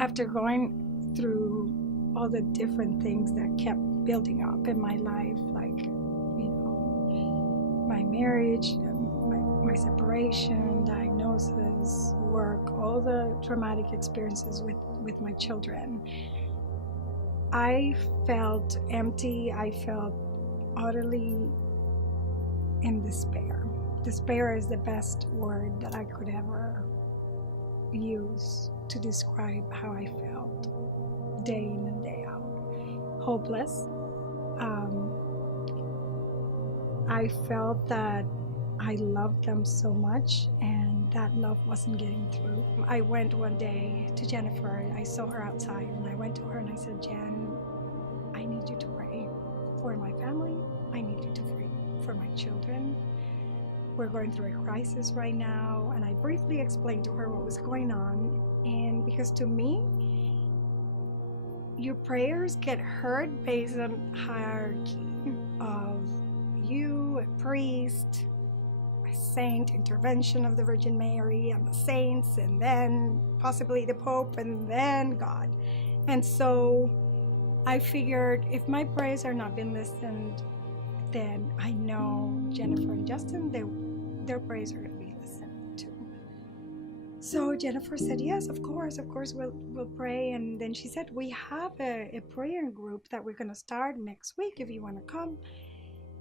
After going through all the different things that kept building up in my life, like, my marriage, my separation, diagnosis, work, all the traumatic experiences with my children, I felt empty. I felt utterly in despair. Despair is the best word that I could ever use to describe how I felt day in and day out. Hopeless. I felt that I loved them so much and that love wasn't getting through. I went one day to Jennifer. I saw her outside and I went to her and I said, Jen, I need you to pray for my family. I need you to pray for my children. We're going through a crisis right now. And I briefly explained to her what was going on. And because to me, your prayers get heard based on hierarchy of you, a priest, a saint, intervention of the Virgin Mary and the saints, and then possibly the Pope, and then God. And so I figured if my prayers are not being listened, then I know Jennifer and Justin, their prayers are going to be listened to. So Jennifer said, yes, of course, we'll pray. And then she said, we have a prayer group that we're going to start next week if you want to come.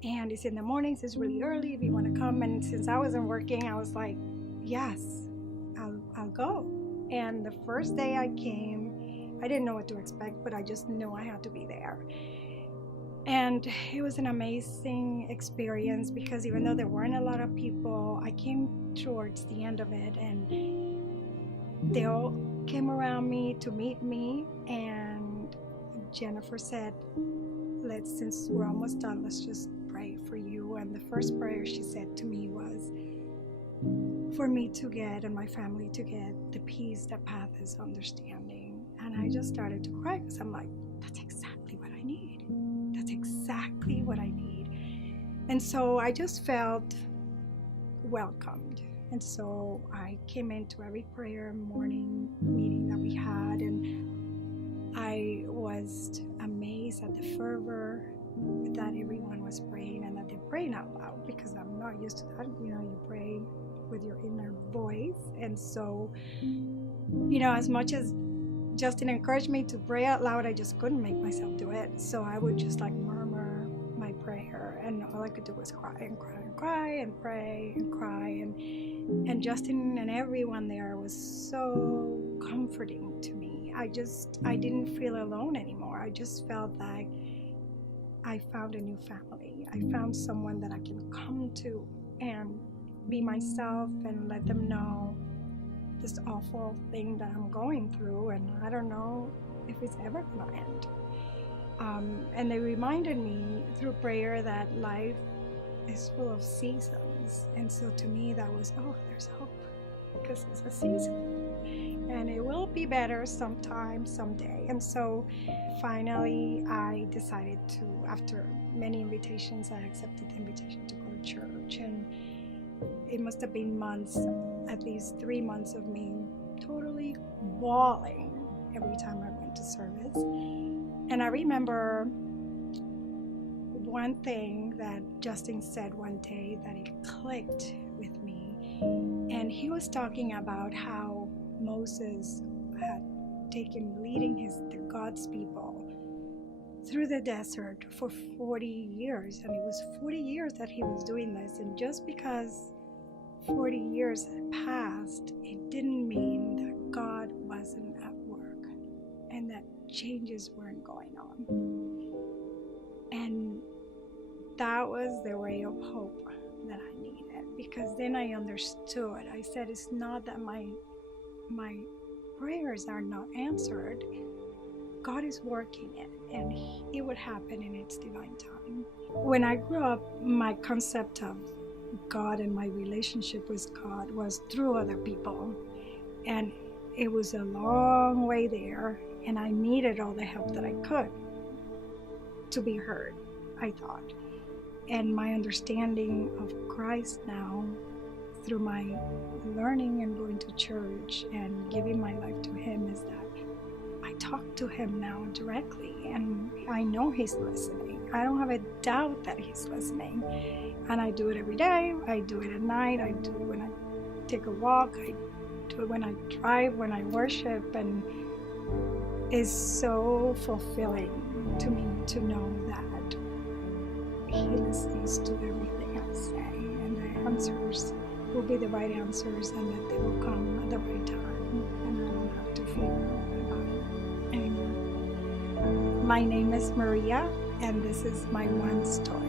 And it's in the mornings, it's really early if you want to come. And since I wasn't working, I was like, yes, I'll go. And the first day I came, I didn't know what to expect, but I just knew I had to be there. And it was an amazing experience because even though there weren't a lot of people, I came towards the end of it and they all came around me to meet me. And Jennifer said, since we're almost done, let's just pray for you. And the first prayer she said to me was for me to get and my family to get the peace that passes understanding. And I just started to cry because I'm like, that's exactly what I need. That's exactly what I need. And so I just felt welcomed. And so I came into every prayer morning meeting that we had, and I was amazed at the fervor that everyone was praying and that they're praying out loud, because I'm not used to that. You pray with your inner voice. And so, as much as Justin encouraged me to pray out loud, I just couldn't make myself do it. So I would just murmur my prayer, and all I could do was cry and cry and cry and pray and cry. And Justin and everyone there was so comforting to me. I didn't feel alone anymore. I just felt like I found a new family. I found someone that I can come to and be myself and let them know this awful thing that I'm going through, and I don't know if it's ever gonna end. And they reminded me through prayer that life is full of seasons. And so to me that was, there's hope, because it's a season and it will be better sometime, someday. And so finally I decided to, after many invitations, I accepted the invitation to go to church. And it must have been months, at least 3 months of me totally bawling every time I went to service. And I remember one thing that Justin said one day that it clicked with me. And he was talking about how Moses had leading God's people through the desert for 40 years. And it was 40 years that he was doing this. And just because 40 years had passed, it didn't mean that God wasn't at work and that changes weren't going on. And that was the ray of hope that I needed, because then I understood. I said, it's not that my prayers are not answered. God is working it, and it would happen in its divine time. When I grew up, my concept of God and my relationship with God was through other people, and it was a long way there, and I needed all the help that I could to be heard, I thought. And my understanding of Christ now, through my learning and going to church and giving my life to Him, is that talk to him now directly, and I know he's listening. I don't have a doubt that he's listening. And I do it every day. I do it at night. I do it when I take a walk. I do it when I drive, when I worship. And it's so fulfilling to me to know that he listens to everything I say, and the answers will be the right answers, and that they will come at the right time, and I don't have to figure about it anymore. My name is Maria, and this is my one story.